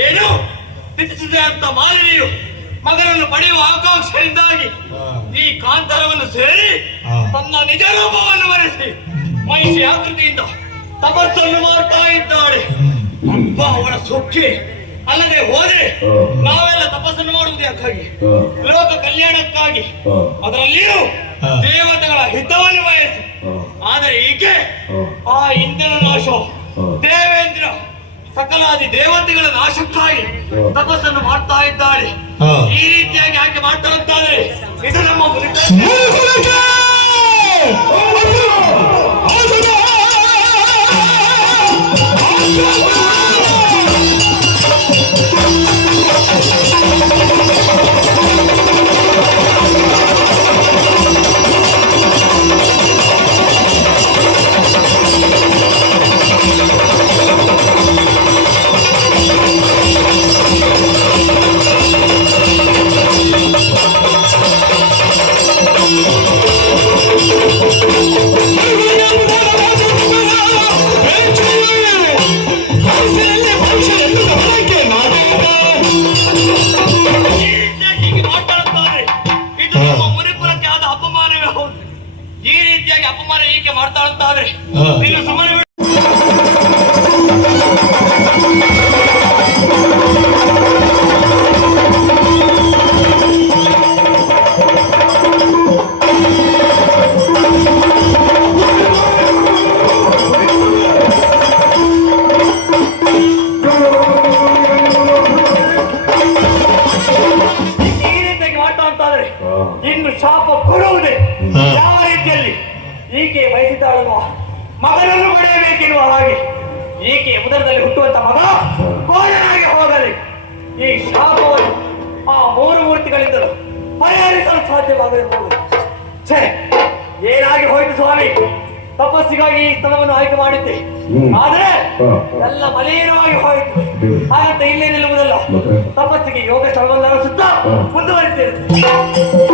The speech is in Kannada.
ಏನು? ಬಿತ್ತಿಸಿದೆ ಅಂತ ಮಾಲಿನಿಯು ಮಗನನ್ನು ಪಡೆಯುವ ಆಕಾಂಕ್ಷೆಯಿಂದಾಗಿ ಈ ಕಾಂತರವನ್ನು ಸೇರಿ. ತನ್ನ ನಿಜ ರೂಪವನ್ನು ಮರೆಸಿ ಮಹಿಷಿ ಆಕೃತಿಯಿಂದ ತಪಸ್ಸನ್ನು ಮಾಡ್ತಾ ಇದ್ದಾಳೆ. ಅಪ್ಪ ಅವಳ ಸೊಕ್ಕೆ ಅಲ್ಲದೆ ಹೋದ್ರೆ ನಾವೆಲ್ಲ ತಪಸ್ಸನ್ನು ಮಾಡುವುದು ಯಾಕಾಗಿ? ಲೋಕ ಕಲ್ಯಾಣಕ್ಕಾಗಿ. ಅದರಲ್ಲಿಯೂ ದೇವತೆಗಳ ಹಿತವನ್ನು ಬಯಸಿ. ಆದರೆ ಈಕೆ ಆ. ಇಂಧನ ನಾಶ. ದೇವೇಂದ್ರ ಸಕಲಾದಿ ದೇವತೆಗಳ ನಾಶಕ್ಕಾಗಿ ತಪಸ್ಸನ್ನು ಮಾಡ್ತಾ ಇದ್ದಾಳೆ ಈ ರೀತಿಯಾಗಿ ಆಕೆ ಇದ್ದಾಳೆ ಇದು ನಮ್ಮ ಅಪಮಾನ ಏಕೆ ಮಾಡ್ತಾಳಂತಾದ್ರೆ ಹಾ. ನೀನು ಶಾಪ ಕೊಡುವುದೇ. ಯಾವ ರೀತಿಯಲ್ಲಿ ಈಕೆ ಬಯಸಿದ್ದಾಳಲ್ವ? ಮಗನನ್ನು ಪಡೆಯಬೇಕೆನ್ನುವ ಹಾಗೆ ಈಕೆ ಉದರದಲ್ಲಿ ಹುಟ್ಟುವಂತ ಮಗ ಕೋಯನಾಗಿ ಹೋಗಲಿ. ಈ ಶಾಪವನ್ನು ಆ ಮೂರು ಮೂರ್ತಿಗಳಿಂದಲೂ ಪರಿಹರಿಸಲು ಸಾಧ್ಯವಾಗಬಹುದು ಛೇ ಏನಾಗಿ ಹೋಯ್ತು ಸ್ವಾಮಿ? ತಪಸ್ಸಿಗಾಗಿ ಈ ಸ್ಥಳವನ್ನು ಆಯ್ಕೆ ಮಾಡಿದ್ದೆ. ಆದ್ರೆ ಎಲ್ಲ ಮಲೀನವಾಗಿ ಹೋಯಿತು. ಹಾಗಂತ ಇಲ್ಲೇ ನಿಲ್ಲುವುದಲ್ಲ. ತಪಸ್ಸಿಗೆ ಯೋಗ ಸ್ಥಳವನ್ನು ಸುತ್ತ ಮುಂದುವರಿತೇನೆ.